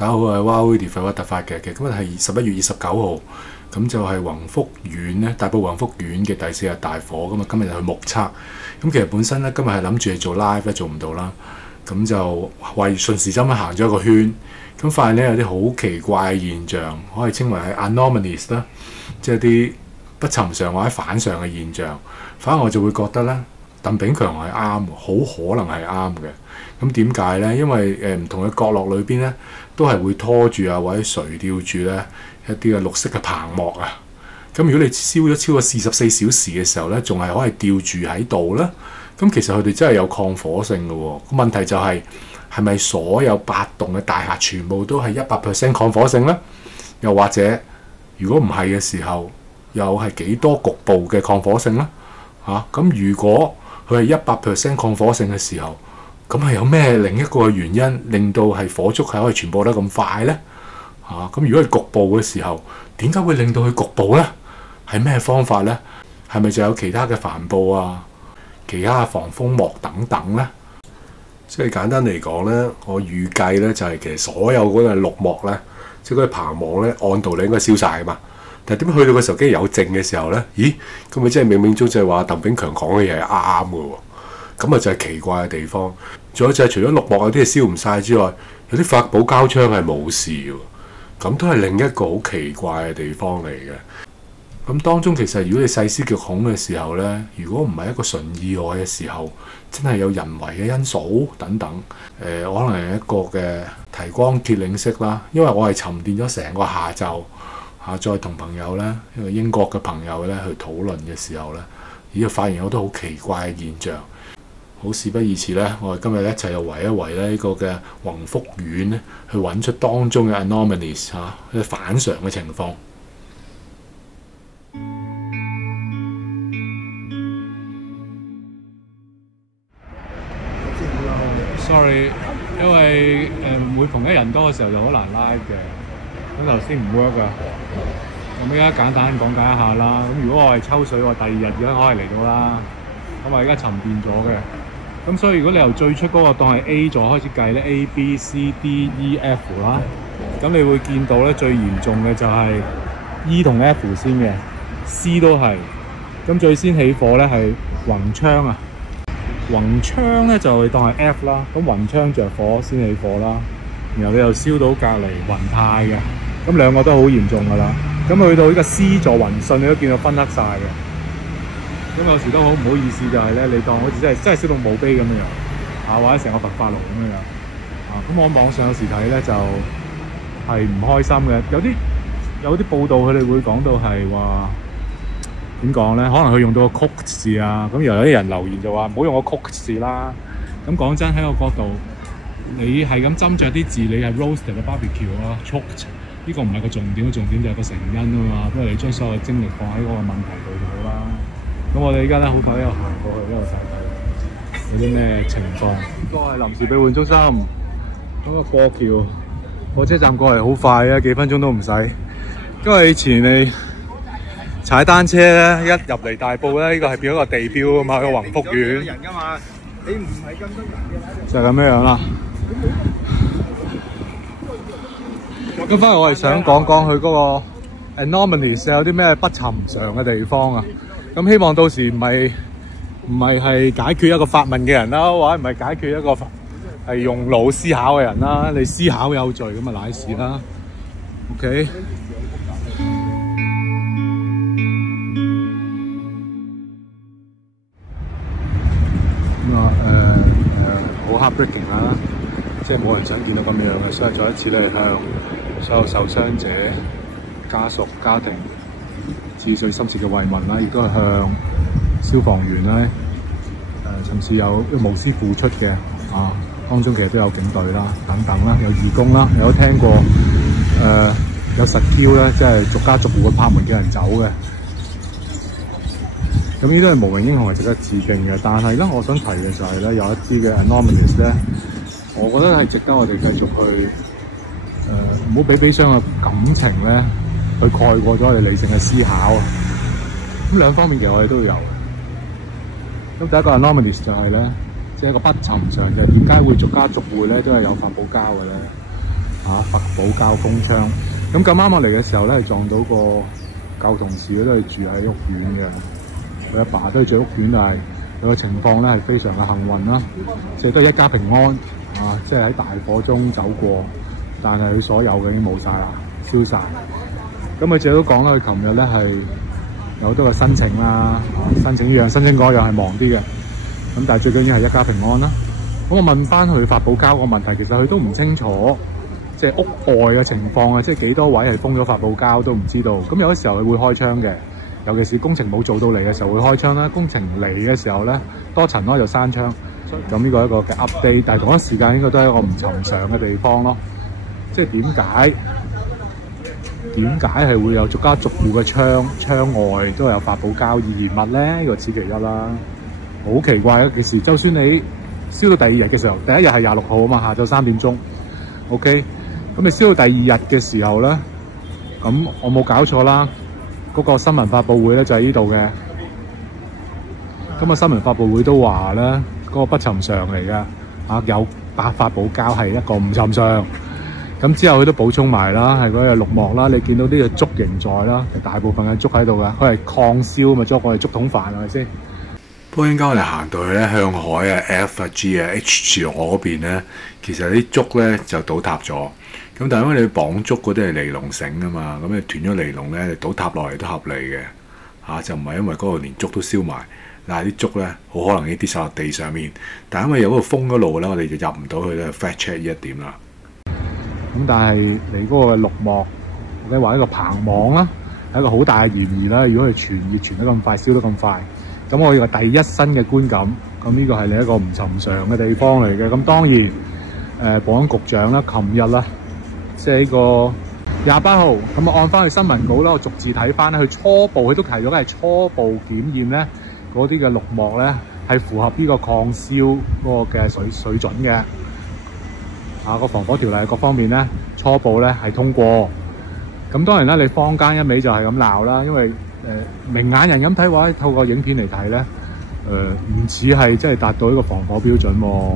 大家好，我係 Wow 廢話突發嘅，今日係11月29號，咁就係宏福苑咧，大埔宏福苑嘅第4日大火，咁啊今日就去目測。咁其實本身咧今日係諗住係做 live 咧，做唔到啦。咁就為順時針行咗一個圈，咁發現咧有啲好奇怪嘅現象，可以稱為係 anomalies 啦，即係啲不尋常或者反常嘅現象。反而我就會覺得咧，鄧炳強係啱，好可能係啱嘅。咁點解咧？因為唔同嘅角落裏邊咧，都係會拖住啊或者垂吊住咧一啲嘅綠色嘅棚幕啊。咁如果你燒咗超過44小時嘅時候咧，仲係可以吊住喺度咧。咁其實佢哋真係有抗火性嘅喎。個問題就係咪所有8棟嘅大廈全部都係100% 抗火性咧？又或者如果唔係嘅時候，又係幾多局部嘅抗火性咧？咁如果佢係100% 抗火性嘅時候，咁係有咩另一個原因令到係火燭係可以傳播得咁快呢？咁如果係局部嘅時候，點解會令到佢局部呢？係咩方法呢？係咪就有其他嘅帆布啊、其他嘅防風膜等等呢？即係簡單嚟講呢，我預計呢就係其實所有嗰個綠幕呢，即係嗰啲棚幕呢，按道理應該燒晒㗎嘛。但係點解去到個時候，竟然有剩嘅時候呢？咦，咁咪真係冥冥中就係話鄧炳強講嘅嘢係啱嘅喎。咁啊就係奇怪嘅地方。仲有就係除咗綠幕有啲係燒唔晒之外，有啲發泡膠槍係冇事喎。咁都係另一個好奇怪嘅地方嚟嘅。咁當中其實如果你細思極恐嘅時候呢，如果唔係一個純意外嘅時候，真係有人為嘅因素等等，可能係一個嘅提光鐵領式啦。因為我係沉澱咗成個下晝再同朋友呢，一個英國嘅朋友呢去討論嘅時候呢，就發現好多好奇怪嘅現象。好事不宜遲咧，我哋今日一齊又圍一圍咧呢個嘅宏福苑咧，去揾出當中嘅 anomalies 反常嘅情況。Sorry， 因為每逢一人多嘅時候就好難 live 嘅，咁頭先唔 work 啊。咁而家簡單講解一下啦。咁如果我係抽水，我第2日而家可以嚟到啦。咁我而家沉澱咗嘅。咁所以如果你由最初嗰個當係 A 座開始計咧 ，A、B、C、D、E、F 啦，咁你會見到咧最嚴重嘅就係 E 同 F 先嘅 ，C 都係。咁最先起火咧係宏昌啊，宏昌咧就會當係 F 啦。咁宏昌着火先起火啦，然後你又燒到隔離宏泰嘅，咁兩個都好嚴重噶啦。咁去到呢個 C 座宏信，你都見到分黑晒嘅。咁有時都好唔好意思，就係咧，你當好似真係燒到墓碑咁樣或者成個焚化爐咁樣咁我網上有時睇咧就係唔開心嘅，有啲報道佢哋會講到係話點講咧？可能佢用到個曲字啊，咁又有啲人留言就話唔好用個曲字啦。咁講真喺個角度，你係咁斟酌啲字，你係 roasted 嘅 barbecue 啊 ，cooked 呢個唔係個重點，個重點就係個成因啊嘛。不過你將所有嘅精力放喺嗰個問題度就好啦。咁我哋依家咧好快又行過去呢度睇睇有啲咩情況。呢個係臨時庇護中心，咁過橋火車站過嚟好快啊，幾分鐘都唔使。因為以前你踩單車咧，一入嚟大埔咧，呢個係變咗個地標啊嘛，個宏福苑。人㗎嘛，你唔係咁多人嘅。就係咁樣啦。咁翻嚟我係想講講佢嗰個 anomalies 有啲咩不尋常嘅地方啊。咁希望到時唔係解決一個發問嘅人啦，或者唔係解決一個係用腦思考嘅人啦。你思考有罪咁啊，乃事啦。OK。咁好 heartbreaking 啦，即係冇人想見到咁樣嘅，所以再一次咧向所有受傷者家屬家庭致最深切嘅慰問啦，亦都係向消防員咧甚至有無私付出嘅當中其實都有警隊啦、等等啦，有義工啦，有聽過有實 Q 咧，即係逐家逐戶嘅拍門叫人走嘅。咁呢啲都係無名英雄，係值得致敬嘅。但係咧，我想提嘅就係咧，有一啲嘅 anomalies 咧，我覺得係值得我哋繼續去唔好俾悲傷嘅感情咧，去蓋過咗我哋理性嘅思考啊！咁兩方面其實我哋都要有。咁第一個 anomalies 就係咧，即係一個不尋常嘅，點解會逐家逐戶咧都係有發泡膠嘅咧？佛寶膠風槍。咁咁啱我嚟嘅時候咧，係撞到個舊同事咧，都係住喺屋苑嘅。佢阿爸都係住屋苑，但係佢個情況咧係非常嘅幸運啦，即係都係一家平安即係喺大火中走過，但係佢所有嘅已經冇晒啦，燒晒。咁佢自己都講啦，佢琴日咧係有好多個申請啦，申請呢樣申請嗰樣係忙啲嘅。咁但係最緊要係一家平安啦。咁我問翻佢發泡膠個問題，其實佢都唔清楚，即係屋外嘅情況啊，即係幾多位係封咗發泡膠都唔知道。咁有啲時候佢會開窗嘅，尤其是工程冇做到嚟嘅時候會開窗啦。工程嚟嘅時候咧，多塵咯就閂窗。咁呢個係一個嘅 update， 但係同一時間應該都係一個唔尋常嘅地方咯。即係點解係會有逐家逐戶嘅窗外都有發泡膠易燃物咧？呢個此其一啦。好奇怪嘅事，就算你燒到第二日嘅時候，第一日係26號啊嘛，下晝3點鐘 ，OK， 咁你燒到第二日嘅時候咧，咁我冇搞錯啦，嗰個新聞發佈會咧就喺呢度嘅。咁啊新聞發佈會都話咧，嗰個不尋常嚟嘅，有發泡膠係一個唔尋常。咁之後佢都補充埋啦，係嗰隻綠幕啦，你見到呢個竹形在啦，大部分嘅竹喺度嘅，佢係抗燒嘛，捉我哋竹筒飯係咪先？不過應該我哋行到去咧，向海啊、F 啊、G 啊、H 住嗰邊咧，其實啲竹咧就倒塌咗。咁但係因為你綁竹嗰啲係尼龍繩啊嘛，咁你斷咗尼龍咧，你倒塌落嚟都合理嘅就唔係因為嗰度連竹都燒埋。但係啲竹咧好可能呢啲跌晒落地上面，但係因為有嗰個封嗰路咧，我哋就入唔到去咧 fact check 呢一點啦。咁但係你嗰個綠幕，或者話一個棚網啦，係一個好大嘅嫌疑啦。如果佢傳熱傳得咁快，燒得咁快，咁我以為第一身嘅觀感，咁呢個係另一個唔尋常嘅地方嚟嘅。咁當然，保安局長啦，琴日啦，即係呢個28號，咁按翻佢新聞稿啦，我逐字睇翻咧，佢初步佢都提咗係初步檢驗咧，嗰啲嘅綠幕咧係符合呢個抗燒嗰個嘅水準嘅。個防火條例各方面咧，初步咧係通過。咁當然啦，你坊間一味就係咁鬧啦，因為明眼人咁睇話，透過影片嚟睇咧，唔似係即係達到呢個防火標準喎。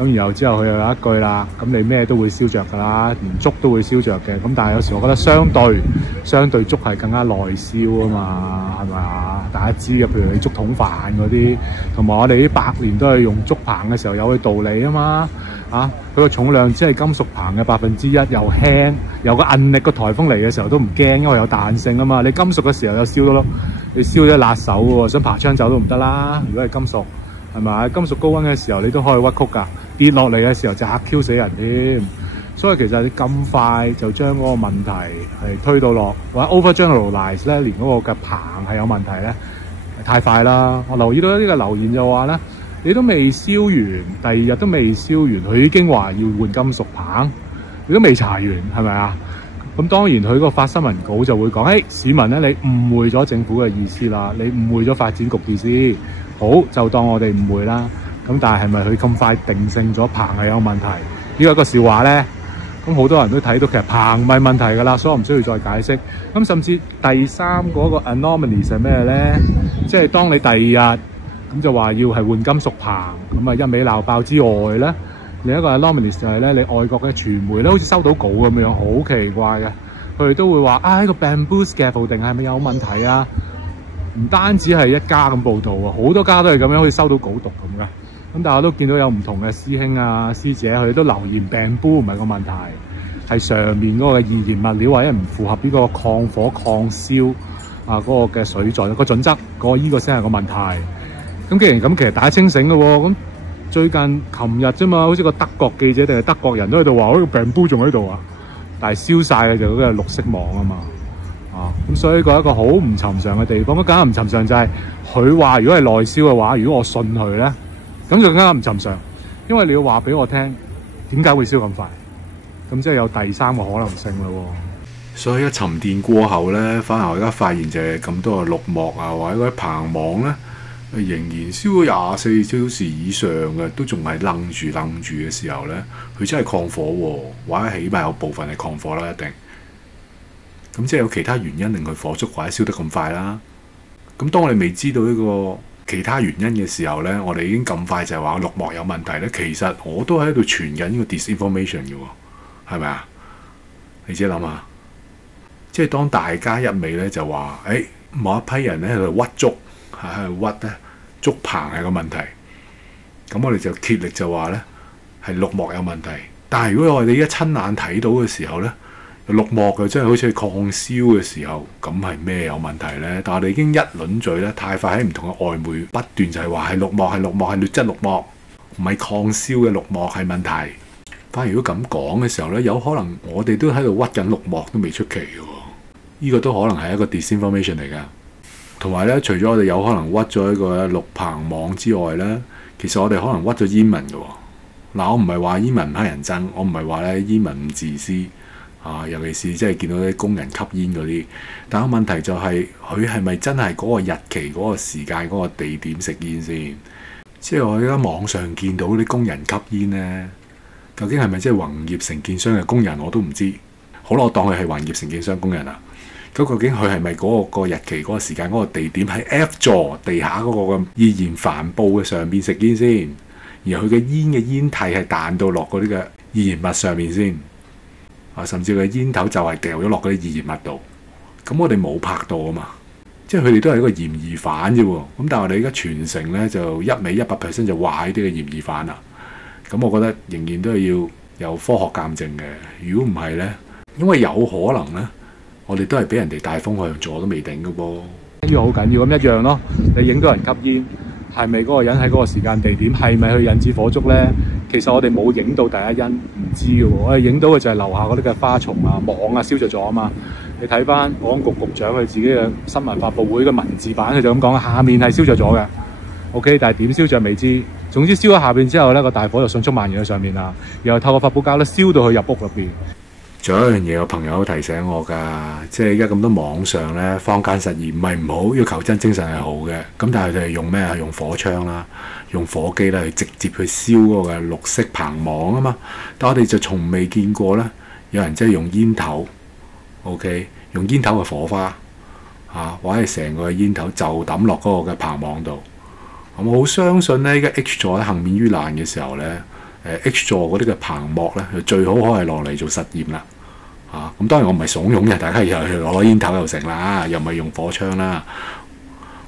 咁然後之後佢又有一句啦，咁你咩都會燒着㗎啦，連竹都會燒着嘅。咁但係有時我覺得相對竹係更加耐燒啊嘛，係咪啊？大家知嘅，譬如你竹筒飯嗰啲，同埋我哋啲百年都係用竹棚嘅時候有佢道理啊嘛。佢個重量只係金屬棚嘅1%，又輕，有個韌力，個颱風嚟嘅時候都唔驚，因為有彈性啊嘛。你金屬嘅時候有燒到咯，你燒咗辣手喎，想爬窗走都唔得啦。如果係金屬，係咪？金屬高溫嘅時候你都可以屈曲㗎，跌落嚟嘅時候就嚇 Q 死人添。所以其實你咁快就將嗰個問題係推到落，或者 overgeneralize 咧，連嗰個嘅棚係有問題咧，太快啦。我留意到呢個留言就話咧，你都未燒完，第二日都未燒完，佢已經話要換金屬棚，你都未查完，係咪啊？咁當然佢個發新聞稿就會講，市民咧，你誤會咗政府嘅意思啦，你誤會咗發展局意思，好就當我哋誤會啦。咁但係咪佢咁快定性咗棚係有問題？呢個一個笑話咧。咁好多人都睇到其實棚唔係問題㗎啦，所以我唔需要再解釋。咁甚至第三嗰個 anomaly 係咩咧？即係當你第二日咁就話要係換金屬棚，咁一味鬧爆之外咧，另一個 anomaly 就係咧，你外國嘅傳媒咧好似收到稿咁樣，好奇怪嘅。佢哋都會話呢個 bamboo scaffolding 係咪有問題啊？唔單止係一家咁報導啊，好多家都係咁樣，好似收到稿讀咁㗎。咁但係我都見到有唔同嘅師兄啊師姐，佢哋都留言bamboo唔係個問題，係上面嗰個易燃物料或者唔符合呢個抗火抗燒嗰個嘅水準個準則，呢個先係個問題。咁既然咁，其實大家清醒嘅喎。咁最近琴日啫嘛，好似個德國記者定係德國人都喺度話，呢個bamboo仲喺度啊，但係燒晒嘅就嗰個綠色網啊嘛。咁所以一個好唔尋常嘅地方。咁更加唔尋常就係佢話，如果係內燒嘅話，如果我信佢咧，咁就更加唔尋常，因為你要話俾我聽點解會燒咁快，咁即係有第三個可能性啦喎。所以一沉澱過後咧，反而我而家發現就係咁多嘅綠幕啊，或者嗰啲棚網咧，仍然燒咗24小時以上嘅，都仲係愣住嘅時候咧，佢真係抗火喎，或者起碼有部分係抗火啦，一定。咁即係有其他原因令佢火燭或者燒得咁快啦。咁當我哋未知道呢個其他原因嘅時候咧，我哋已經咁快就係話綠幕有問題咧。其實我都喺度傳緊呢個 disinformation 嘅喎，係咪啊？你自己諗下，即係當大家一味咧就話，某一批人咧喺度屈竹，喺度屈咧竹棚係個問題，咁我哋就竭力就話咧係綠幕有問題。但係如果我哋一親眼睇到嘅時候咧，綠幕就真係好似抗燒嘅時候，咁係咩有問題呢？但係我哋已經一輪嘴咧，太快喺唔同嘅外媒不斷就係話係綠幕係綠幕係劣質綠幕，唔係抗燒嘅綠幕係問題。反而如果咁講嘅時候咧，有可能我哋都喺度屈緊綠幕都未出奇嘅喎。呢個都可能係一個 disinformation 嚟㗎。同埋咧，除咗我哋有可能屈咗一個綠棚網之外咧，其實我哋可能屈咗煙民嘅喎。嗱，我唔係話煙民唔乞人憎，我唔係話咧煙民唔自私。尤其是即係見到啲工人吸煙嗰啲，但係問題就係佢係咪真係嗰個日期、嗰個時間、嗰個地點食煙先？即係我而家網上見到啲工人吸煙呢，究竟係咪即係宏業承建商嘅工人我都唔知。好啦，我當佢係宏業承建商工人啊。咁究竟佢係咪嗰個日期、嗰個時間、嗰個地點喺 F 座地下嗰個咁易燃帆布嘅上邊食煙先？而佢嘅煙蒂係彈到落嗰啲嘅易燃物上面先？甚至佢煙頭就係掉咗落嗰啲易燃物度，咁我哋冇拍到啊嘛，即係佢哋都係一個嫌疑犯啫喎。咁但係我哋而家全城咧就一味100% 就話呢啲嘅嫌疑犯啦。咁我覺得仍然都係要有科學鑑證嘅。如果唔係咧，因為有可能咧，我哋都係俾人哋帶風向做都未定嘅噃。呢個好緊要咁一樣咯。你影到人吸煙，係咪嗰個人喺嗰個時間地點係咪去引致火燭咧？其實我哋冇影到第一因，唔知嘅喎。我哋影到嘅就係樓下嗰啲嘅花叢啊、網啊燒着咗啊嘛。你睇翻保安局局長佢自己嘅新聞發佈會嘅文字版，佢就咁講，下面係燒着咗嘅。OK， 但係點燒着未知。總之燒咗下邊之後咧，個大火就迅速蔓延喺上面啦。然後透過發泡膠咧燒到去入屋入邊。仲有一樣嘢，有朋友提醒我㗎，即係而家咁多網上咧坊間實驗唔係唔好，要求真精神係好嘅。咁但係佢哋係用咩啊？用火槍啦，用火機啦，去直接去燒嗰個綠色棚網啊嘛。但我哋就從未見過咧，有人真係用煙頭 ，OK， 用煙頭嘅火花或者成個煙頭就抌落嗰個嘅棚網度。我好相信咧，而家 H 座咧幸免於難嘅時候咧。H 座嗰啲嘅棚幕咧，最好可係落嚟做實驗啦。咁當然我唔係慫恿嘅，大家又去攞煙頭又成啦，又唔係用火槍啦。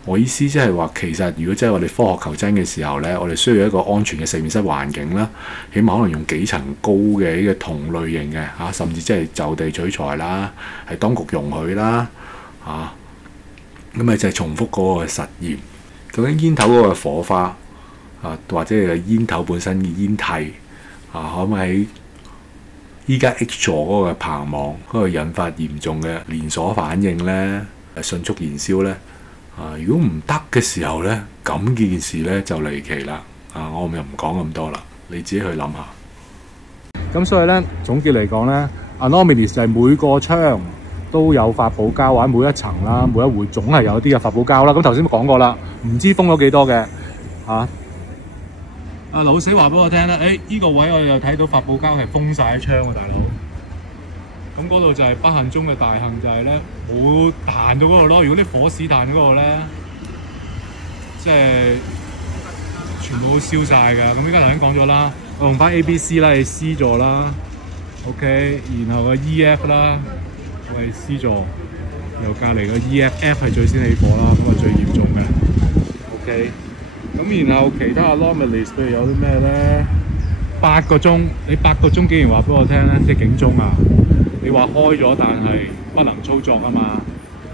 我意思即係話，其實如果真係我哋科學求真嘅時候咧，我哋需要一個安全嘅實驗室環境啦，起碼可能用幾層高嘅呢個同類型嘅甚至即係就地取材啦，係當局容許啦。咁咪就係重複嗰個實驗。究竟煙頭嗰個火花？或者係煙頭本身嘅煙蒂可唔可以喺依家 H 座嗰個棚網嗰個引發嚴重嘅連鎖反應呢？迅速燃燒呢？如果唔得嘅時候呢，咁件事呢就離奇啦。我又唔講咁多啦，你自己去諗下。咁所以呢，總結嚟講呢 Anomalies 就係每個窗都有發泡膠，或者每一層啦、每一戶總係有啲嘅發泡膠啦。咁頭先都講過啦，唔知封咗幾多嘅老死話俾我聽咧，依個位我又睇到發泡膠係封晒窗喎，大佬。咁嗰度就係不幸中嘅大幸，就係咧冇彈到嗰度咯。如果啲火屎彈嗰度咧，即係全部都燒晒㗎。咁依家頭先講咗啦，我用翻 A、B、C 啦，係 C 座啦 ，OK， 然後個 E、F 啦，我係 C 座，由隔離個 E、F 係最先起火啦，咁啊最嚴重嘅 ，OK。咁然後其他 anomalies 譬如有啲咩咧？8個鐘，你8個鐘竟然話俾我聽咧，即係警鐘啊！你話開咗，但係不能操作啊嘛，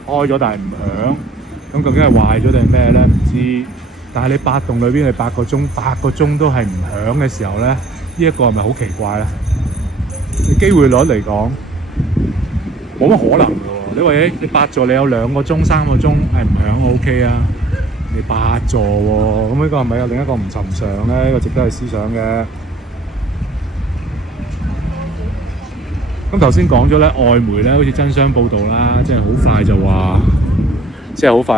開咗但係唔響，咁究竟係壞咗定係咩咧？唔知。但係你8棟裏邊你8個鐘都係唔響嘅時候咧，呢一個係咪好奇怪咧？機會率嚟講冇乜可能嘅喎。你話你8座你有2個鐘、3個鐘係唔響 OK 啊？你8座喎，咁呢個係咪有另一個唔尋常咧？呢個值得去思想嘅。咁頭先講咗咧，外媒咧好似真相報導啦，即係好快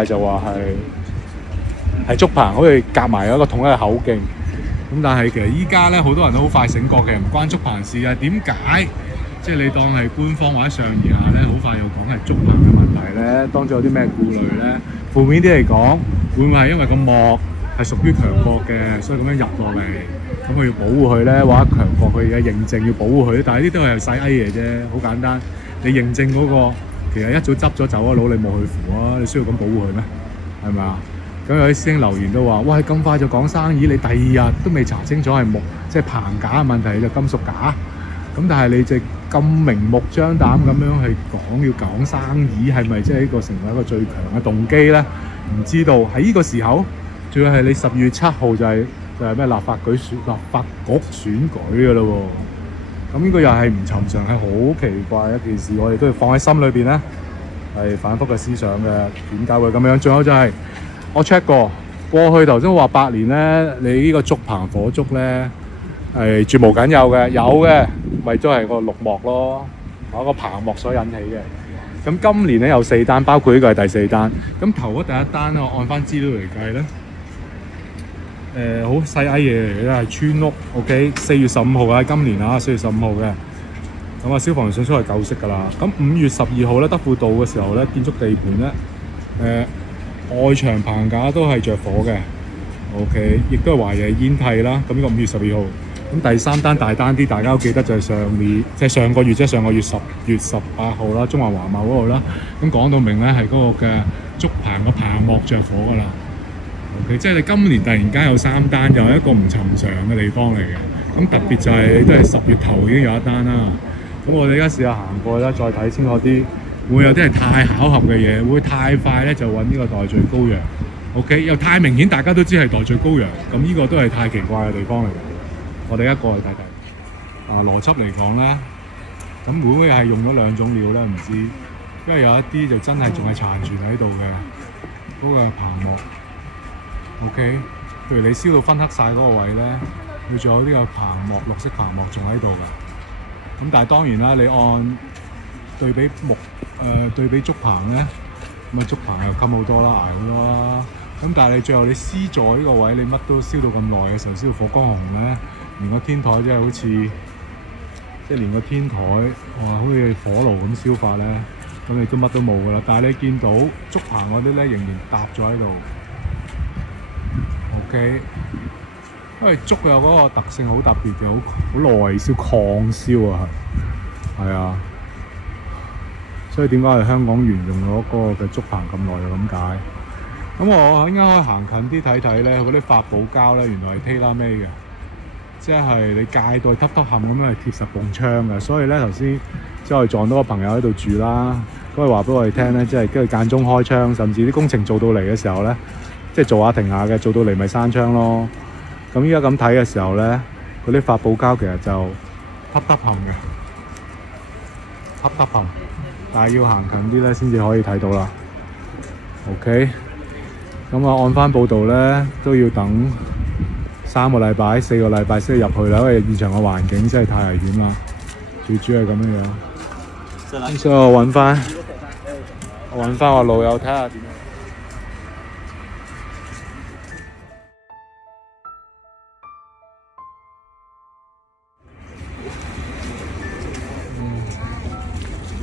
就話係竹棚，好似夾埋有一個統一嘅口徑。咁但係其實依家咧好多人都好快醒覺嘅，唔關竹棚事啊。點解即係你當係官方或者上而下咧，好快又講係竹棚嘅問題咧？當中有啲咩顧慮咧？負面啲嚟講，會唔會係因為個幕係屬於強國嘅，所以咁樣入落嚟，咁佢要保護佢咧，或者強國佢嘅認證要保護佢？但係呢啲都係細 A 嘅啫，好簡單。你認證嗰個其實一早執咗走咗佬，你冇去扶啊，你需要咁保護佢咩？係咪啊？咁有啲師兄留言都話：喂，咁快就講生意，你第二日都未查清楚係木即係棚架嘅問題，就金屬架。咁但係你就咁明目張膽咁樣去講要講生意，係咪即係呢個成為一個最強嘅動機咧？唔知道喺呢個時候，仲要係你10月7號就係咩立法局選舉嘅咯喎。咁呢個又係唔尋常，係好奇怪一件事，我哋都要放喺心裏邊咧，係反覆嘅思想嘅。點解會咁樣？仲有就係我 check 過去頭先話8年咧，你呢個竹棚火燭咧係絕無僅有嘅，有嘅咪都係個綠幕咯，嗰個棚幕所引起嘅。咁今年咧有4單，包括呢個係第4單。咁頭嗰第一單咧，我按翻資料嚟計咧，好細矮嘢嚟嘅，係村屋。OK， 4月15號嘅，今年啊4月15號嘅。咁啊，消防員迅速係救熄㗎啦。咁5月12號咧，德輔道嘅時候咧，建築地盤咧，外牆棚架都係着火嘅。OK， 亦都係懷疑係煙蒂啦。咁呢個5月12號。咁第3單大單啲，大家都記得就係上個月10月18號啦，中環華茂嗰度啦。咁講到明咧係嗰個嘅竹棚個棚幕着火㗎啦。OK， 即係你今年突然間有3單，又係一個唔尋常嘅地方嚟嘅。咁特別就係都係10月頭已經有一單啦。咁我哋而家試下行過去啦，再睇清楚啲，會有啲係太巧合嘅嘢，會太快咧就揾呢個代罪羔羊。OK， 又太明顯，大家都知係代罪羔羊。咁呢個都係太奇怪嘅地方嚟嘅。我哋一個去睇睇。邏輯嚟講咧，咁會唔會係用咗2種料咧？唔知，因為有一啲就真係仲係殘存喺度嘅嗰個棚幕。OK， 譬如你燒到昏黑晒嗰個位咧，佢仲有呢個棚幕綠色棚幕仲喺度㗎。咁但係當然啦，你按對比竹棚咧，咁啊竹棚又襟好多啦，捱好多啦。咁但係你最後你 C 座呢個位，你乜都燒到咁耐嘅時候，燒到火光紅咧，連個天台真係好似即係連個天台好似火爐咁燒法咧，咁你都乜都冇㗎啦。但係你見到竹棚嗰啲咧，仍然搭咗喺度。OK， 因為竹有嗰個特性好特別嘅，好耐燒抗燒啊，係啊，所以點解係香港沿用咗嗰個嘅竹棚咁耐就咁解。咁我應該可以行近啲睇睇咧，嗰啲發泡膠咧，原來係 tailor-made 嘅，即係你界到凹凹陷咁樣係貼實埲窗嘅。所以咧頭先即係我哋撞到個朋友喺度住啦，咁佢話俾我哋聽咧，即係跟住間中開窗，甚至啲工程做到嚟嘅時候咧，即係做下停下嘅，做到嚟咪閂窗咯。咁依家咁睇嘅時候咧，嗰啲發泡膠其實就凹凹陷嘅，凹凹陷，但係要行近啲咧先至可以睇到啦。OK。咁啊，按翻報道咧，都要等3個禮拜、4個禮拜先入去啦，因為現場嘅環境真係太危險啦。最主要係咁樣樣。所以我揾翻我老友睇下點樣。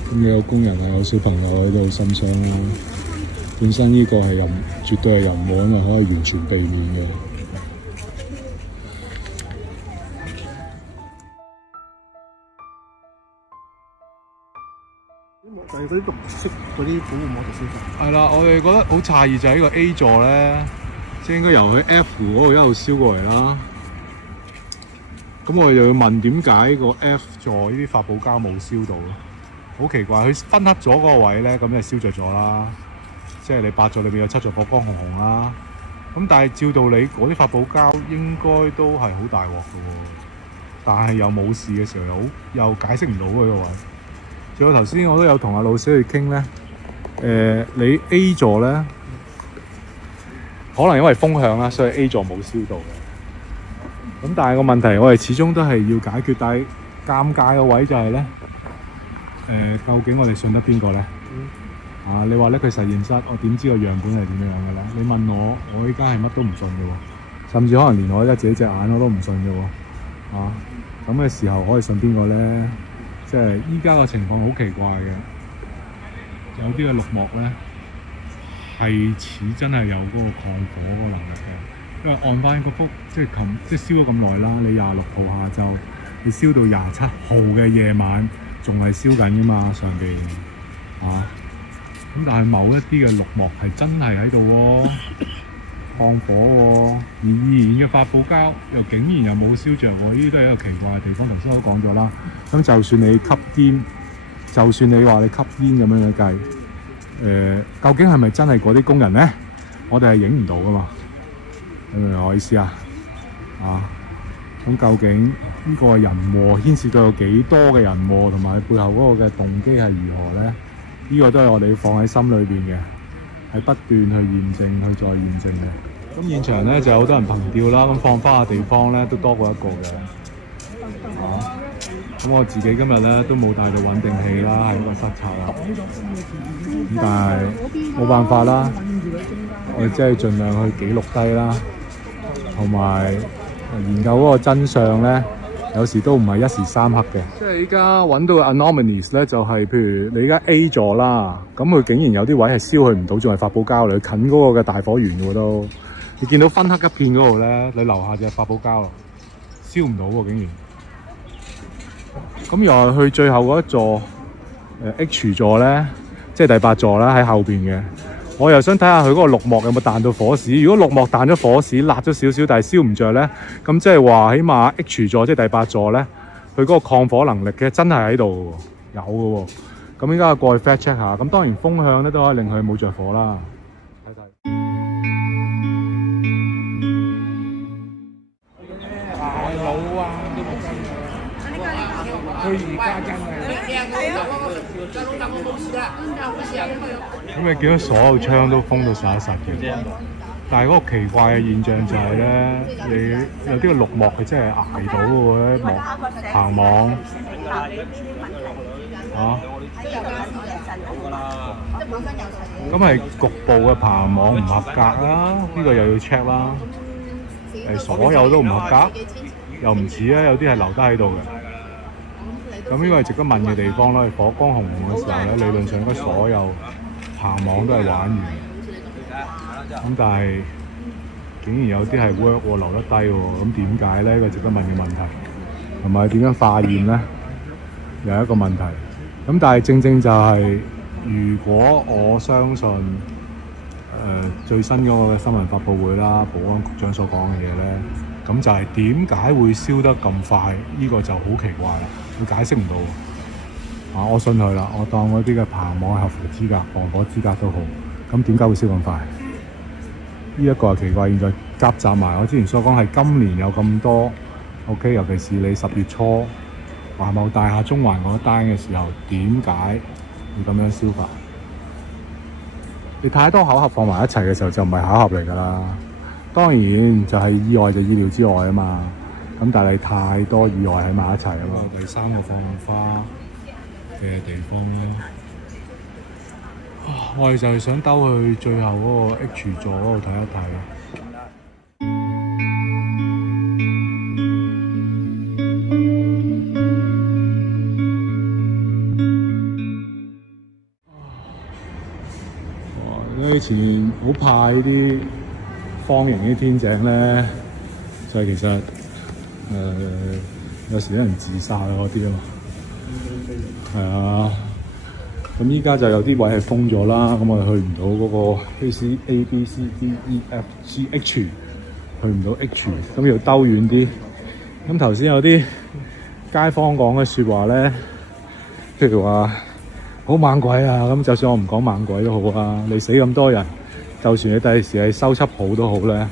咁有工人啊，有小朋友喺度心傷啦。本身呢個係絕對係人禍，因為可以完全避免嘅。就係嗰啲綠色嗰啲保護膜就消失。係啦，我哋覺得好詫異就係呢個 A 座咧，即係應該由佢 F 嗰度一路燒過嚟啦。咁我哋又要問點解個 F 座呢啲發泡膠冇燒到咧？好奇怪，佢分黑咗嗰個位咧，咁就燒着咗啦。即係你8座裏邊有7座火光紅紅啦，咁但係照道理嗰啲發泡膠應該都係好大鑊嘅喎，但係又冇事嘅時候又解釋唔到佢個位。仲有頭先我都有同阿老師去傾咧，你 A 座咧可能因為風向啦，所以 A 座冇燒到嘅。咁但係個問題我哋始終都係要解決，但係尷尬嘅位就係咧，究竟我哋信得邊個咧？你話咧佢實驗室，我點知個樣本係點樣嘅咧？你問我，我依家係乜都唔信嘅喎，甚至可能連我而家自己隻眼我都唔信嘅喎。咁嘅時候可以信邊個咧？即係依家個情況好奇怪嘅，有啲嘅綠幕咧係似真係有嗰個抗火嗰個能力嘅，因為按翻嗰幅即係燒咗咁耐啦，你26號下晝，你燒到27號嘅夜晚。仲係燒緊噶嘛上邊啊。咁但係某一啲嘅綠幕係真係喺度喎，放火喎，而易燃嘅發泡膠又竟然又冇燒着喎，呢啲都係一個奇怪嘅地方。頭先我都講咗啦，咁就算你吸煙，就算你話你吸煙咁樣嘅計，究竟係咪真係嗰啲工人咧？我哋係影唔到噶嘛，你明唔明我意思啊？咁究竟呢個人禍牽涉到有幾多嘅人禍，同埋背後嗰個嘅動機係如何咧？呢個都係我哋要放喺心裏邊嘅，係不斷去驗證，去再驗證嘅。咁現場咧就有好多人憑吊啦，咁放花嘅地方咧都多過一個嘅。咁我自己今日咧都冇帶到穩定器啦，喺個失策啦。咁但係冇辦法啦，我哋即係盡量去記錄低啦，同埋研究嗰個真相咧。有時都唔係一時三刻嘅，即係依家揾到嘅 anomalies 咧，就係譬如你而家 A 座啦，咁佢竟然有啲位係燒佢唔到，仲係發泡膠嚟，近嗰個嘅大火源喎都。你見到昏黑一片嗰度咧，你樓下就係發泡膠啦，燒唔到喎竟然。咁又係去最後嗰一座H 座咧，即係第8座啦，喺後邊嘅。我又想睇下佢嗰個綠幕有冇彈到火屎。如果綠幕彈咗火屎，辣咗少少，但係燒唔着咧，咁即係話起碼 H 座即係第8座咧，佢嗰個抗火能力嘅真係喺度嘅，有嘅喎。咁依家過去 fact check 下。咁當然風向咧都可以令佢冇着火啦。睇睇。大佬啊！佢而家真係。咁你見到所有窗都封到實一實嘅，但係嗰個奇怪嘅現象就係咧，你有啲嘅綠幕係真係捱到嘅幕棚網咁係局部嘅棚網唔合格啦，呢個又要 check 啦。所有都唔合格，又唔似啊，有啲係留低喺度嘅。咁呢個係值得問嘅地方啦。火光紅紅嘅時候咧，理論上應該所有棚網都係玩完。咁但係竟然有啲係 work 喎，留得低喎。咁點解咧？呢個值得問嘅問題，同埋點樣化驗咧，又係一個問題。咁但係正正就係，如果我相信最新嗰個新聞發佈會啦，保安局長所講嘅嘢咧，咁就係點解會燒得咁快？呢個就好奇怪啦。佢解釋唔到我信佢啦。我當嗰啲嘅棚網係合乎資格、防火資格都好，咁點解會燒咁快？呢一個係奇怪現象，夾雜埋我之前所講係今年有咁多 OK， 尤其是你10月初華茂大廈中環嗰單嘅時候，點解會咁樣燒法？你太多巧合放埋一齊嘅時候，就唔係巧合嚟㗎啦。當然就係意外就意料之外啊嘛。咁但係太多意外喺埋一齊啊嘛。第3個放花嘅地方咧，我哋就係想兜去最後嗰個 H 座嗰度睇一睇啦。以前好怕呢啲方形啲天井咧，就係其實有時啲人自殺嗰啲啊嘛，係啊。咁依家就有啲位係封咗啦，咁我哋去唔到嗰個 A B C D E F G H， 去唔到 H， 咁要兜遠啲。咁頭先有啲街坊講嘅説話咧，譬如話好猛鬼啊！咁就算我唔講猛鬼都好啊，你死咁多人，就算你第時係修葺好都好咧，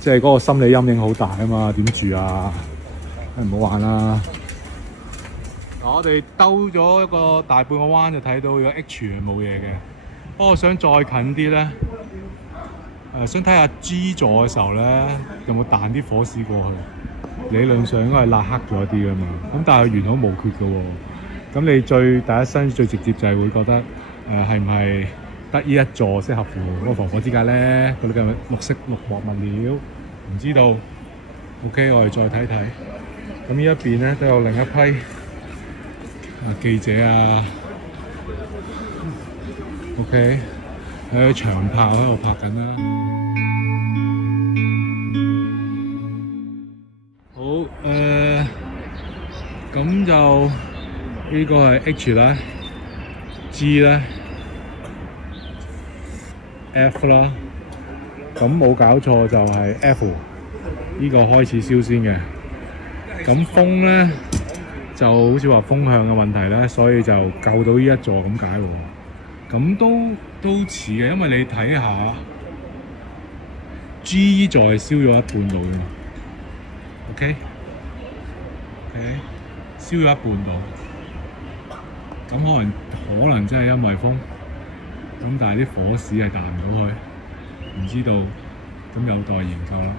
即係嗰個心理陰影好大啊嘛，點住啊？唔好玩啦！我哋兜咗一個大半個彎就睇到有 H 係冇嘢嘅，不過我想再近啲咧，想睇下 G 座嘅時候咧，有冇彈啲火絲過去？理論上應該係辣黑咗啲噶嘛，咁但係完好無缺嘅喎。咁你第一身最直接就係會覺得係唔係得呢一座先合乎嗰個防火資格咧？嗰啲嘅綠色綠幕物料唔知道。OK， 我哋再睇睇。咁呢一邊咧都有另一批記者啊。OK， 喺長炮喺度拍緊啦。好咁就呢個係 H 啦，G 啦 ，F 啦，咁冇搞錯就係 F， 呢個開始燒先嘅。咁風咧就好似話風向嘅問題咧，所以就救到呢一座咁解喎。咁都似嘅，因為你睇下 G 座係燒咗一半度嘅嘛。OK， 燒咗一半度。咁可能真係因為風，咁但係啲火屎係彈唔到去，唔知道，咁有待研究啦。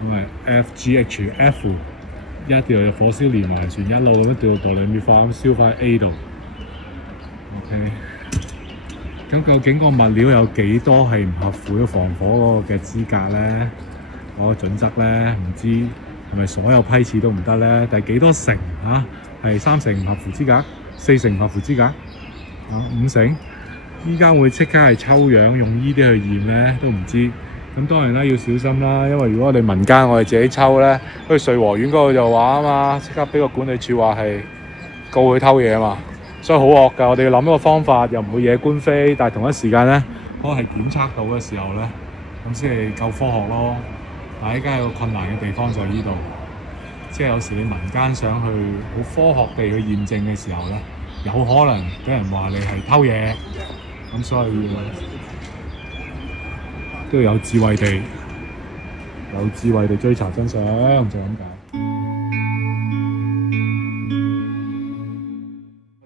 咁係 FGHF 一條火燒連環船，一路咁掉到兩面化咁燒翻 A 度。OK， 咁究竟個物料有幾多係唔合乎咗防火嗰個嘅資格咧？嗰個準則咧，唔知係咪所有批次都唔得咧？但係幾多成嚇？係3成唔合乎資格，4成唔合乎資格，5成？依家會即刻係抽樣用呢啲去驗咧，都唔知。咁當然啦，要小心啦，因為如果我哋民間我哋自己抽咧，好似瑞和苑嗰度就話啊嘛，即刻俾個管理處話係告佢偷嘢啊嘛，所以好惡㗎。我哋要諗一個方法，又唔會惹官非，但係同一時間咧，可能係檢測到嘅時候咧，咁先係夠科學咯。但係依家有個困難嘅地方就係呢度，即係有時你民間想去好科學地去驗證嘅時候咧，有可能俾人話你係偷嘢，咁所以都要有智慧地追查真相，就咁解。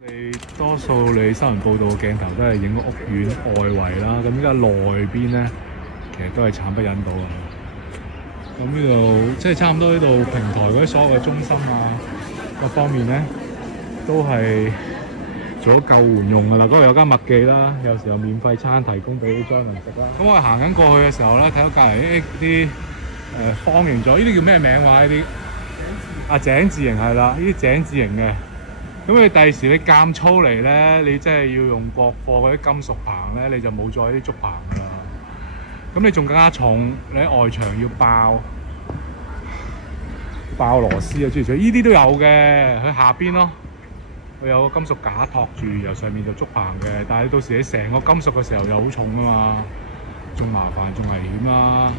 我哋多數你新聞報道嘅鏡頭都係影個屋苑外圍啦，咁依家內邊咧，其實都係慘不忍睹啊！咁呢度即係差唔多呢度平台嗰啲所有嘅中心啊，各方面咧都係做咗救援用㗎啦。嗰度有間麥記啦，有時候免費餐提供俾啲災民食啦。咁我哋行緊過去嘅時候咧，睇到隔離啲方形咗，呢啲叫咩名話？呢啲井字形係啦，呢啲井字形嘅。咁你第時你鑑粗嚟咧，你真係要用國貨嗰啲金屬棚咧，你就冇再啲竹棚㗎啦。咁你仲更加重，你喺外牆要爆螺絲啊，諸如此類，呢啲都有嘅。佢下邊咯，佢有個金屬架托住，由上面就竹棚嘅。但係你到時你成個金屬嘅時候又好重啊嘛，仲麻煩仲危險啦。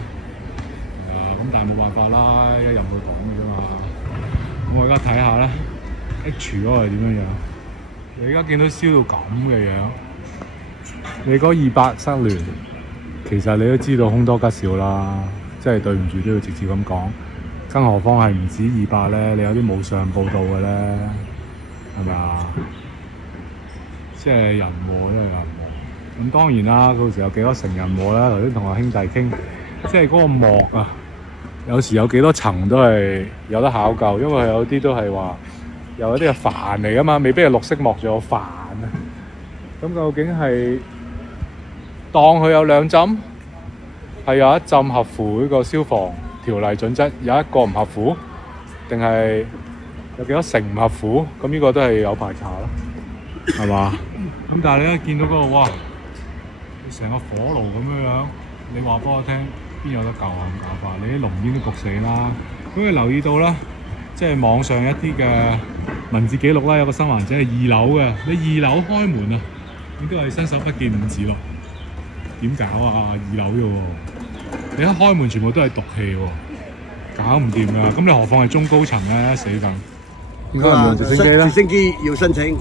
咁但係冇辦法啦，一入去講嘅啫嘛。咁我而家睇下咧 ，H 嗰個係點樣樣？你而家見到燒到咁嘅樣，你嗰200失聯。其實你都知道凶多吉少啦，即係對唔住都要直接咁講。更何況係唔止200咧，你有啲冇上報道嘅咧，係咪啊？即係人禍，真係人禍。咁當然啦，到時有幾多成人禍咧？頭先同我兄弟傾，即係嗰個幕啊，有時有幾多層都係有得考究，因為有啲都係話有啲係帆嚟㗎嘛，未必係綠色幕，仲有帆啊。咁究竟係？當佢有2浸，係有1浸合乎呢個消防條例準則，有1個唔合乎，定係有幾多成唔合乎？咁呢個都係有排查咯，係嘛？咁但係你一見到嗰個哇，成個火爐咁樣，你話俾我聽，邊有得救啊？咁搞法，你啲濃煙都焗死啦！咁你留意到啦，即係網上一啲嘅文字記錄啦，有個新環者係2樓嘅，你2樓開門啊，應該係伸手不見五指咯。點搞啊？2樓嘅喎，你一開門全部都係毒氣喎，搞唔掂㗎。咁你何況係中高層咧，死梗。應該唔用直升機啦。直升機要申請。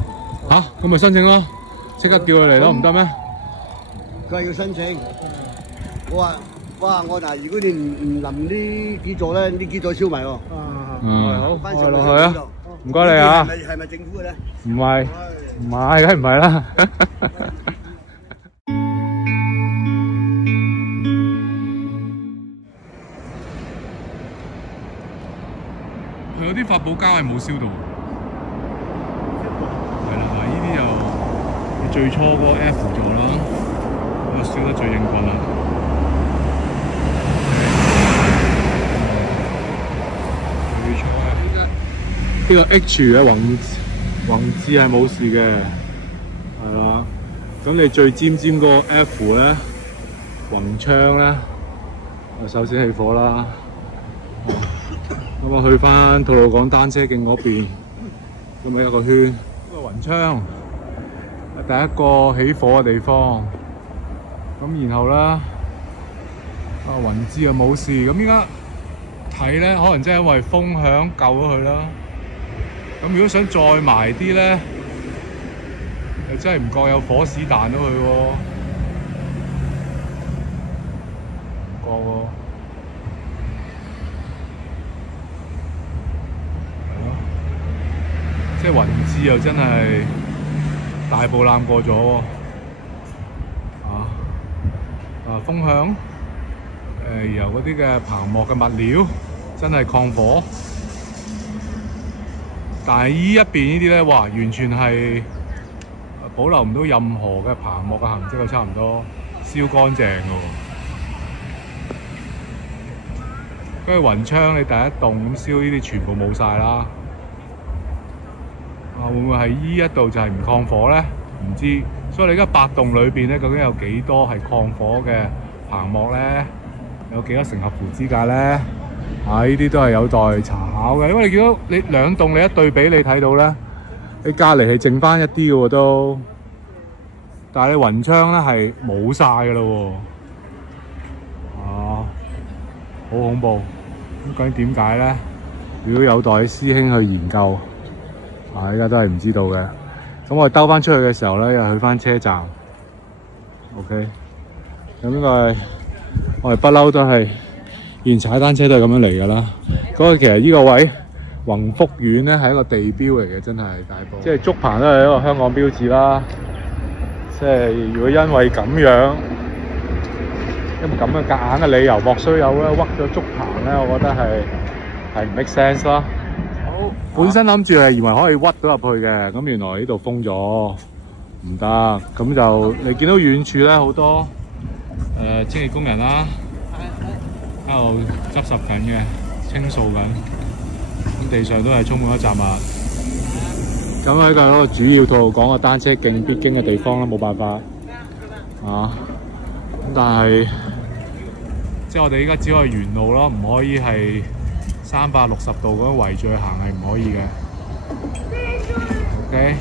嚇，咁咪申請咯，即刻叫佢嚟咯，唔得咩？佢係要申請。我話：哇！我嗱，如果你唔淋呢幾座咧，呢幾座燒埋喎。好，翻上落去啊！唔該你啊。係咪政府嘅咧？唔係，唔係，梗係唔係啦。有啲發泡膠係冇燒到，係啦，嗱，呢啲又最初嗰個 F 座啦，咁就燒得最應棍啦。最初呢個 H 嘅宏志係冇事嘅，係啦。咁你最尖嗰個 F 咧，宏昌咧，首先起火啦。咁我去翻吐露港單車徑嗰邊，咁咪一個圈，呢個雲昌係第一個起火嘅地方。咁然後咧，雲芝又冇事。咁依家睇咧，可能真係因為風響救咗佢啦。咁如果想再埋啲咧，又真係唔覺有火屎彈到佢喎，唔覺喎。即係雲芝又真係大步攬過咗喎，風向由嗰啲嘅棚幕嘅物料真係抗火，但係依一邊呢啲咧，哇，完全係保留唔到任何嘅棚幕嘅痕跡，差唔多燒乾淨嘅喎。跟住雲昌你第一棟咁燒呢啲全部冇晒啦。會唔會係依一度就係唔抗火咧？唔知，所以你而家8棟裏邊咧，究竟有幾多係抗火嘅棚幕咧？有幾多成合乎資格咧？呢啲都係有待查考嘅。因為你見到你兩棟你一對比，你睇到咧，你隔離係剩翻一啲嘅喎都，但係你雲昌咧係冇晒嘅咯喎，好恐怖！咁究竟點解咧？如果有待師兄去研究。依家都係唔知道嘅。咁我哋兜翻出去嘅時候咧，又去翻車站。OK。咁呢個係我哋不嬲都係以前踩單車都係咁樣嚟㗎啦。嗰個其實呢個位宏福苑咧係一個地標嚟嘅，真係大埔。即係竹棚都係一個香港標誌啦。即係如果因為咁樣，因為咁嘅夾硬嘅理由，莫須有咧屈咗竹棚咧，我覺得係唔 make sense 啦。本身諗住係以為可以屈到入去嘅，咁原來呢度封咗，唔得。咁就你見到遠處咧好多清潔工人啦，喺度執拾緊嘅，清掃緊。咁地上都係充滿咗雜物。咁喺個主要吐露港嘅單車徑必經嘅地方啦，冇辦法咁但係即係我哋依家只可以沿路咯，唔可以係360度咁樣圍住去行係唔可以嘅。OK，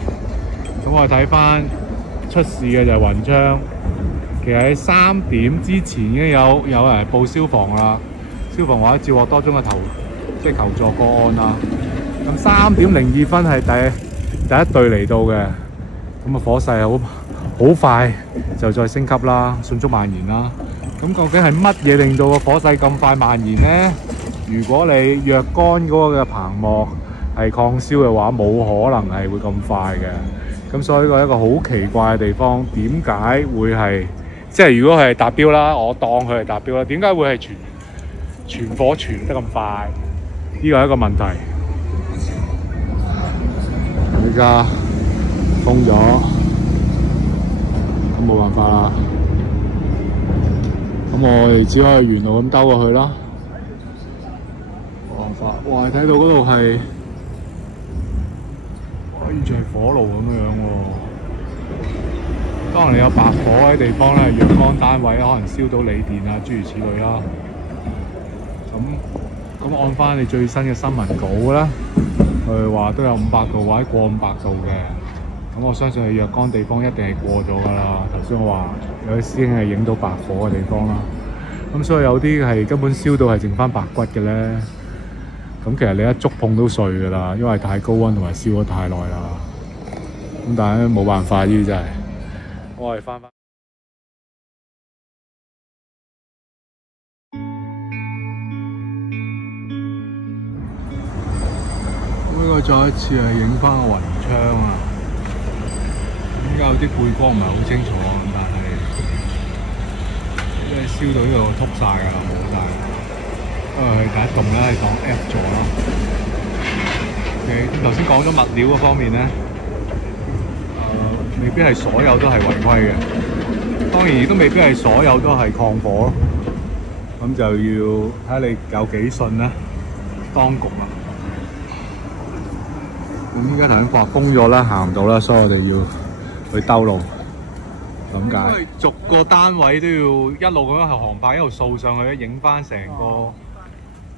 咁我哋睇翻出事嘅就係雲昌。其實喺3點之前已經有人報消防啦，消防話接獲多宗嘅求助個案啦。咁3點02分係第一隊嚟到嘅，咁火勢好快就再升級啦，迅速蔓延啦。咁究竟係乜嘢令到個火勢咁快蔓延呢？如果你若干嗰個嘅棚幕係抗燒嘅話，冇可能係會咁快嘅。咁所以呢個係一個好奇怪嘅地方，點解會係即係如果係達標啦，我當佢係達標啦，點解會係傳火傳得咁快？呢個係一個問題。而家封咗，咁冇辦法啦。咁我哋只可以沿路咁兜過去啦。哇！睇到嗰度係，完全係火爐咁樣喎。當然你有白火嘅地方咧，若干單位可能燒到鋰電啊，諸如此類啦。咁按翻你最新嘅新聞稿咧，佢話都有500度或者過500度嘅。咁我相信係若干地方一定係過咗㗎啦。頭先我話有啲師兄係影到白火嘅地方啦。咁所以有啲係根本燒到係剩翻白骨嘅咧。咁其實你一觸碰都碎㗎啦，因為太高溫同埋燒咗太耐啦。咁但係冇辦法，呢啲真係。我係翻。呢個再一次係影翻個雲昌啊！點解有啲背光唔係好清楚啊？但係即係燒到呢度禿晒㗎啦，冇晒。因為佢第一棟咧係當 F 座啦。咁頭先講咗物料嗰方面咧，未必係所有都係違規嘅，當然亦都未必係所有都係抗火咯。咁就要睇下你有幾信咧當局啦。咁依家頭先話封咗啦，行唔到啦，所以我哋要去兜路。咁解？因為逐個單位都要一路咁樣係航拍一路掃上去，影翻成個。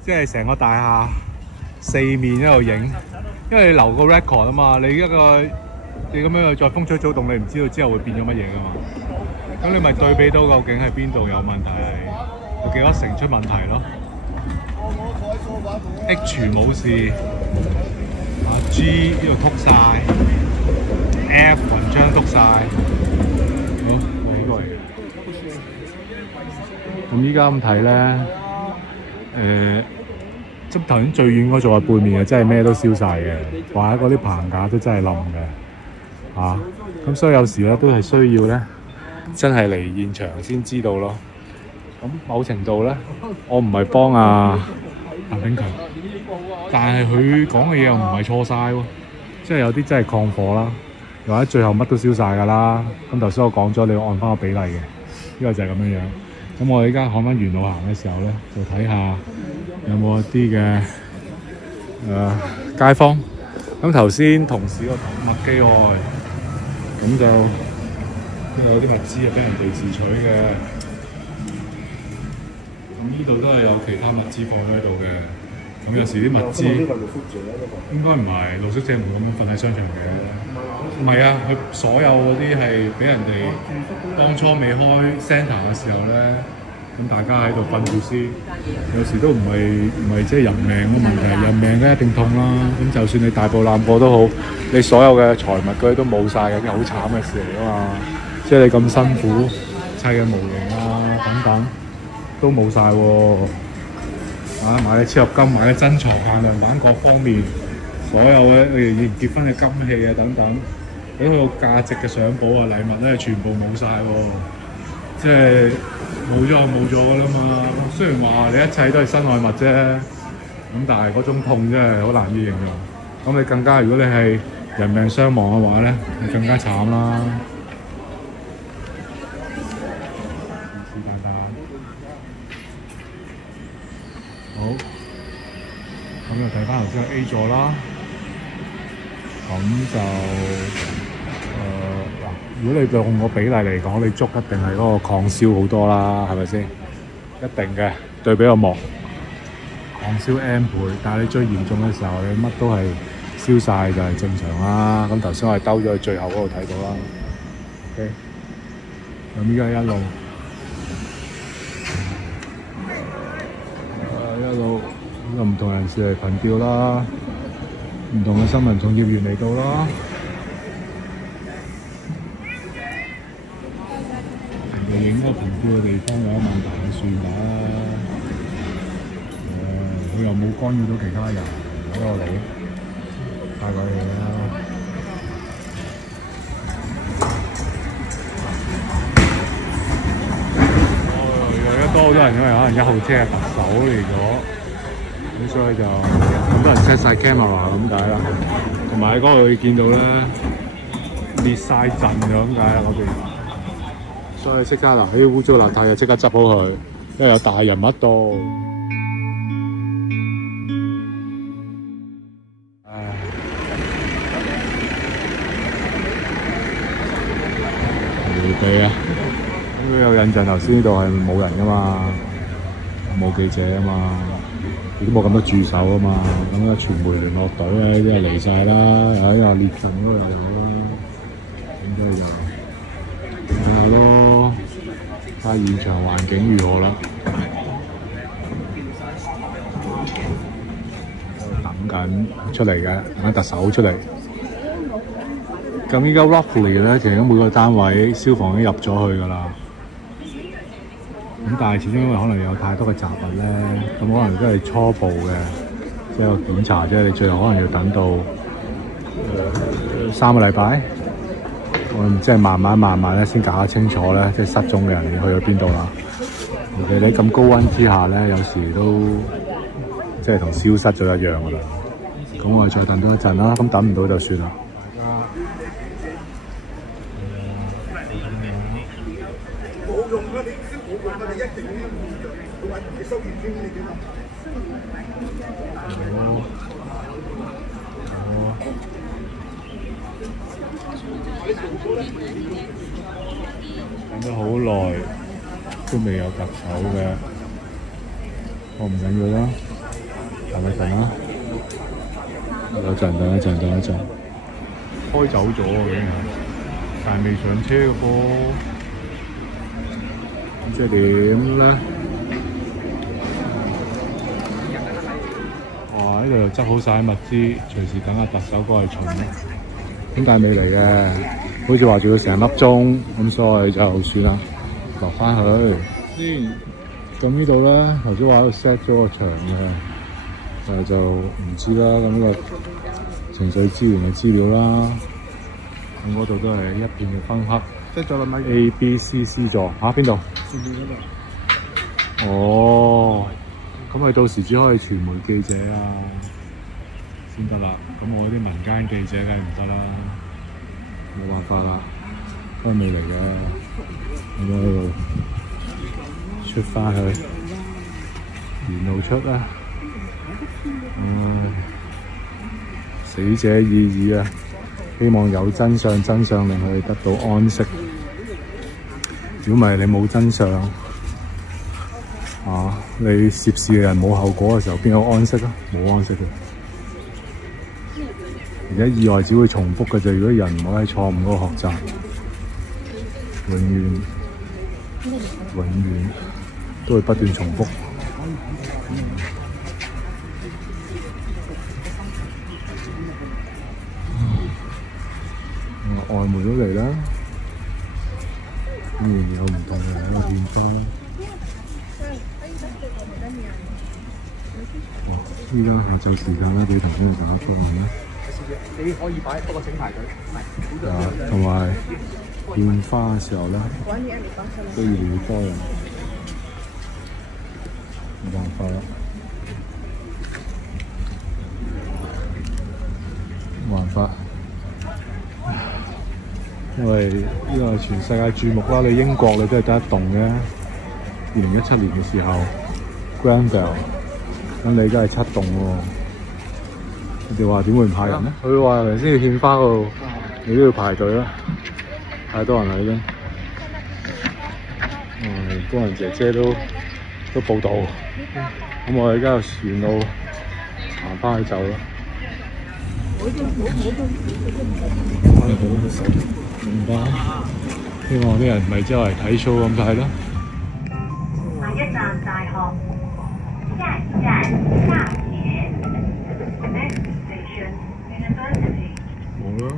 即係成個大廈四面一路影，因為你留個 record 啊嘛，你咁樣再風吹草動，你唔知道之後會變咗乜嘢噶嘛。咁你咪對比到究竟係邊度有問題，有幾多成出問題咯。H 冇事，G 呢度曲晒 ，F 雲章篤晒。好，呢個嚟嘅。咁依家咁睇咧，即頭先最遠嗰座背面真係咩都燒晒嘅，或者嗰啲棚架都真係冧嘅，咁所以有時咧都係需要咧，真係嚟現場先知道咯。咁某程度咧，我唔係幫譚炳強，但係佢講嘅嘢又唔係錯晒喎，即係有啲真係抗火啦，或者最後乜都燒晒㗎啦。咁頭先我講咗，你要按翻個比例嘅，呢個就係咁樣樣。咁我哋而家看翻沿路行嘅時候咧，就睇下有冇一啲嘅街坊。咁頭先同事個麥基愛，咁就有啲物資係俾人哋自取嘅。咁呢度都係有其他物資放喺度嘅。咁有時啲物資應該唔係露宿者唔會咁樣瞓喺商場嘅。唔係啊，佢所有嗰啲係俾人哋當初未開 centre 嘅時候咧，咁大家喺度瞓住先。有時都唔係即係人命嘅問題，人命咧一定痛啦。咁就算你大步攬過都好，你所有嘅財物嗰啲都冇晒嘅，啲好慘嘅事嚟啊嘛。即係你咁辛苦砌嘅模型啊等等都冇晒喎。買嘅超合金，買嘅珍藏限量版各方面，所有嘅你結婚嘅金器啊等等，嗰個價值嘅相簿啊禮物咧，全部冇晒喎。即係冇咗就冇咗㗎啦嘛。雖然話你一切都係身外物啫，咁但係嗰種痛真係好難以形容。咁你更加如果你係人命傷亡嘅話咧，你更加慘啦。好，咁就睇翻頭先個 A 座啦。咁就如果你用個比例嚟講，你捉一定係嗰個抗燒好多啦，係咪先？一定嘅，對比個幕抗燒 M 倍，但係你最嚴重嘅時候，你乜都係燒晒就係正常啦。咁頭先我係兜咗去最後嗰度睇到啦。OK，咁依家一路咁唔同人士嚟憑吊啦，唔同嘅新聞從業員嚟到啦。人哋影嗰個憑吊嘅地方有問題就算啦。佢又冇干擾到其他人，喺度嚟大鬼嘢啦。而家多好多人，因為可能1號車係特首嚟咗。咁所以就咁多人 set 晒 camera 咁解啦，同埋喺嗰度見到咧裂晒陣咗咁解啦嗰邊，所以即刻嗱啲污糟邋遢就即刻執好佢，因為有大人物到。迴避啊！咁佢有印象頭先呢度係冇人噶嘛，冇記者啊嘛。亦都冇咁多駐手啊嘛，咁啊傳媒聯絡隊啊呢啲係嚟晒啦，有啲列仲都有啦，咁所以就睇下咯，睇下現場環境如何啦。等緊出嚟嘅，等緊特首出嚟。咁依家 roughly 咧，其實每個單位消防已經入咗去㗎啦。咁但係始終因為可能有太多嘅雜物咧，咁可能都係初步嘅，即係個檢查啫。你最後可能要等到3個禮拜，我唔知係慢慢咧先搞得清楚咧，即係失蹤嘅人去咗邊度啦。尤其你咁高溫之下咧，有時都即係同消失咗一樣㗎啦。咁我哋再等多一陣啦，咁等唔到就算啦。等咗好耐都未有特首嘅，我唔緊要啦，等一陣啦。有陣，等一陣，開走咗喎，竟然，但係未上車嘅噃，咁即係點咧？哇！呢度又執好晒物資，隨時等阿特首過嚟巡。咁但係未嚟嘅，好似話仲要成粒鐘，咁所以就算啦，落翻去先。咁呢度咧，頭先話喺度 set 咗個場嘅，但係就唔知啦。咁呢個情緒資源嘅資料啦，咁嗰度都係一片嘅昏黑。set 咗啦咪 A、B、C 座嚇邊度？前面嗰度。哦，咁咪到時只可以傳媒記者啊先得啦。咁我啲民間記者梗係唔得啦，冇辦法啦，都係未嚟嘅。咁喺度出翻去，沿路出啦。死者已矣啊！希望有真相令佢哋得到安息。如果唔係你冇真相啊，你涉事嘅人冇後果嘅時候，邊有安息啊？冇安息嘅。而家意外只會重複嘅啫。如果人唔好喺錯誤嗰個學習，永遠都會不斷重複。外媒都嚟啦，咁仍然有唔同嘅喺度變裝啦。依家係就時間啦，俾頭先嘅大家出嚟啦。你可以擺，不過請排隊。係。同埋獻花嘅時候咧，都越嚟越多人，冇辦法啦，冇辦法。因為呢個係全世界注目啦，你英國你都係得一棟嘅。2017年嘅時候 ，Grenfell， 咁你而家係7棟喎。你哋話點會唔派人咧？佢話頭先要獻花嗰度，你都要排隊啦，太多人啦已經。工人姐姐都報道，咁我哋而家沿路行翻去走啦。明白，希望啲人咪之後嚟睇 show 咁睇咯。下一站大學，下一站大學。Next station, University。冇啦。